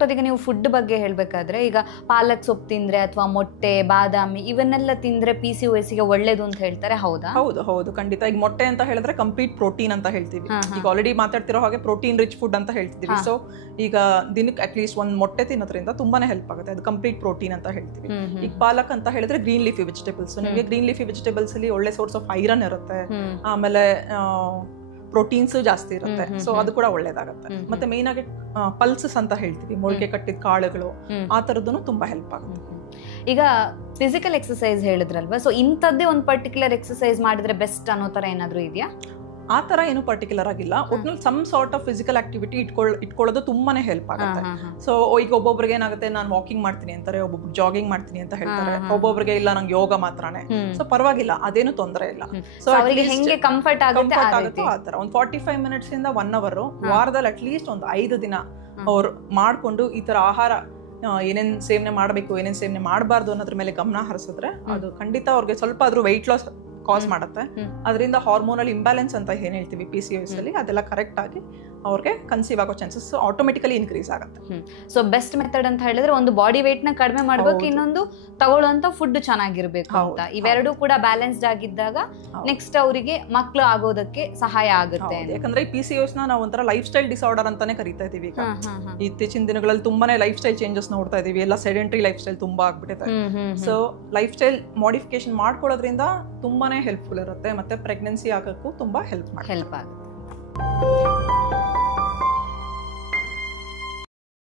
ಈಗ ನೀವು ಫುಡ್ ಬಗ್ಗೆ ಹೇಳ್ಬೇಕಾದ್ರೆ ಈಗ ಪಾಲಕ್ ಸೊಪ್ಪು ತಿಂದ್ರೆ ಅಥವಾ ಮೊಟ್ಟೆ ಬಾದಾಮಿ ಇವನ್ನೆಲ್ಲ ತಿಂದ್ರೆ PCOS ಗೆ ಒಳ್ಳೇದು ಅಂತ ಹೇಳ್ತಾರೆ, ಹೌದಾ? ಹೌದು ಖಂಡಿತ. ಈಗ ಮೊಟ್ಟೆ ಅಂತ ಹೇಳಿದ್ರೆ ಕಂಪ್ಲೀಟ್ ಪ್ರೋಟೀನ್ ಅಂತ ಹೇಳ್ತೀವಿ. ಈಗ ಆಲ್ರೆಡಿ ಮಾತಾಡ್ತಿರೋ ಹಾಗೆ ಪ್ರೋಟೀನ್ ರಿಚ್ ಫುಡ್ ಅಂತ ಹೇಳ್ತಿದೀವಿ. ಸೊ ಈಗ ದಿನಕ್ಕೆ ಅಟ್ಲೀಸ್ಟ್ ಒಂದ್ ಮೊಟ್ಟೆ ತಿನ್ನೋದ್ರಿಂದ ತುಂಬಾನೇ ಹೆಲ್ಪ್ ಆಗುತ್ತೆ. ಅದು ಕಂಪ್ಲೀಟ್ ಪ್ರೋಟೀನ್ ಅಂತ ಹೇಳ್ತೀವಿ. ಈಗ ಪಾಲಕ್ ಅಂತ ಹೇಳಿದ್ರೆ ಗ್ರೀನ್ ಲೀಫಿ ವೆಜಿಟೇಬಲ್ಸ್. ನಿಮಗೆ ಗ್ರೀನ್ ಲೀಫಿ ವೆಜಿಟೇಬಲ್ಸ್ ಅಲ್ಲಿ ಒಳ್ಳೆ ಸೋರ್ಸ್ ಆಫ್ ಐರನ್ ಇರುತ್ತೆ, ಆಮೇಲೆ ಪ್ರೋಟೀನ್ಸ್ ಜಾಸ್ತಿ ಇರುತ್ತೆ. ಸೊ ಅದು ಕೂಡ ಒಳ್ಳೇದಾಗತ್ತೆ. ಮತ್ತೆ ಮೇನ್ ಆಗಿ ಪಲ್ಸಸ್ ಅಂತ ಹೇಳ್ತೀವಿ, ಮೊಳಕೆ ಕಟ್ಟಿದ ಕಾಳುಗಳು, ಆ ತರದ್ದು ತುಂಬಾ ಹೆಲ್ಪ್ ಆಗುತ್ತೆ. ಈಗ ಫಿಸಿಕಲ್ ಎಕ್ಸರ್ಸೈಸ್ ಹೇಳಿದ್ರಲ್ವಾ, ಸೊ ಇಂಥದ್ದೇ ಒಂದು ಪರ್ಟಿಕ್ಯುಲರ್ ಎಕ್ಸರ್ಸೈಸ್ ಮಾಡಿದ್ರೆ ಬೆಸ್ಟ್ ಅನ್ನೋ ತರ ಏನಾದ್ರು ಇದೆಯಾ? ಆ ತರ ಏನು ಪರ್ಟಿಕ್ಯುಲರ್ ಆಗಿಲ್ಲ. ಒಟ್ನಲ್ಲಿ some sort of physical activity ಇಟ್ಕೊಳ್ಳೋದು ತುಂಬಾನೇ ಹೆಲ್ಪ್ ಆಗುತ್ತೆ. ಸೊ ಈಗ ಒಬ್ಬೊಬ್ರಿಗೆ ಏನಾಗುತ್ತೆ, ನಾನು ವಾಕಿಂಗ್ ಮಾಡ್ತೀನಿ ಅಂತಾರೆ, ಒಬ್ಬೊಬ್ರು ಜಾಗಿಂಗ್ ಮಾಡ್ತೀನಿ ಅಂತ ಹೇಳ್ತಾರೆ, ಒಬ್ಬೊಬ್ರಿಗೆ ಇಲ್ಲ ನಂಗೆ ಯೋಗ ಮಾತ್ರನೇ. ಸೊ ಪರವಾಗಿಲ್ಲ, ಅದೇನು ತೊಂದರೆ ಇಲ್ಲ. ಸೊ ಹೆಂಗೆ ಕಂಫರ್ಟ್ ಆಗುತ್ತೋ ಆ ತರ ಒಂದು 45 ಮಿನಿಟ್ಸ್ ಇಂದ 1 ಅವರ್ ವಾರದಲ್ಲಿ ಅಟ್ಲೀಸ್ಟ್ ಒಂದು 5 ದಿನ ಅವ್ರು ಮಾಡ್ಕೊಂಡು ಈ ತರ ಆಹಾರ ಏನೇನ್ ಸೇವನೆ ಮಾಡ್ಬೇಕು, ಏನೇನ್ ಸೇವನೆ ಮಾಡಬಾರ್ದು ಅನ್ನೋದ್ರ ಮೇಲೆ ಗಮನ ಹರಿಸಿದ್ರೆ ಅದು ಖಂಡಿತ ಅವ್ರಿಗೆ ಸ್ವಲ್ಪ ಆದ್ರೂ ವೆಯ್ಟ್ ಲಾಸ್ ಕಾಸ್ ಮಾಡುತ್ತೆ. ಅದರಿಂದ ಹಾರ್ಮೋನಲ್ ಇಂಬ್ಯಾಲೆನ್ಸ್ ಅಂತ ಏನ್ ಹೇಳ್ತೀವಿ PCOS ಅಲ್ಲಿ, ಅದೆಲ್ಲ ಕರೆಕ್ಟ್ ಆಗಿ ಅವ್ರಿಗೆ ಕನ್ಸೀವ್ ಆಗೋ ಚಾನ್ಸಸ್ ಆಟೋಮೆಟಿಕಲಿ ಇನ್ಕ್ರೀಸ್ ಆಗುತ್ತೆ. ಸೊ ಬೆಸ್ಟ್ ಮೆಥಡ್ ಅಂತ ಹೇಳಿದ್ರೆ ಒಂದು ಬಾಡಿ ವೇಟ್ ನ ಕಡಿಮೆ ಮಾಡ್ಬೇಕು, ಇನ್ನೊಂದು ತಗೊಳ್ಳುವಂತ ಫುಡ್ ಚೆನ್ನಾಗಿರ್ಬೇಕು ಅಂತ. ಇವೆರಡು ಕೂಡ ಬ್ಯಾಲೆನ್ಸ್ಡ್ ಆಗಿದ್ದಾಗ ನೆಕ್ಸ್ಟ್ ಅವರಿಗೆ ಮಕ್ಳು ಆಗೋದಕ್ಕೆ ಸಹಾಯ ಆಗುತ್ತೆ. ಯಾಕಂದ್ರೆ PCOS ನ ನಾವು ಒಂಥರ ಲೈಫ್ ಸ್ಟೈಲ್ ಡಿಸಾರ್ಡರ್ ಅಂತಾನೆ ಕರಿತಾ ಇದೀವಿ. ಈಗ ಇತ್ತೀಚಿನ ದಿನಗಳಲ್ಲಿ ತುಂಬಾನೇ ಲೈಫ್ ಸ್ಟೈಲ್ ಚೇಂಜಸ್ ನೋಡ್ತಾ ಇದೀವಿ. ಎಲ್ಲ ಸೆಡೆಂಟರಿ ಲೈಫ್ ಸ್ಟೈಲ್ ತುಂಬಾ ಆಗ್ಬಿಟ್ಟಿದೆ. ಸೊ ಲೈಫ್ ಸ್ಟೈಲ್ ಮಾಡಿಫಿಕೇಶನ್ ಮಾಡ್ಕೊಳ್ಳೋದ್ರಿಂದ ತುಂಬಾನೇ ಹೆಲ್ಪ್ಫುಲ್ ಇರುತ್ತೆ. ಮತ್ತೆ ಪ್ರೆಗ್ನೆನ್ಸಿ ಆಗಕ್ಕೂ ತುಂಬಾ ಹೆಲ್ಪ್ ಆಗುತ್ತೆ.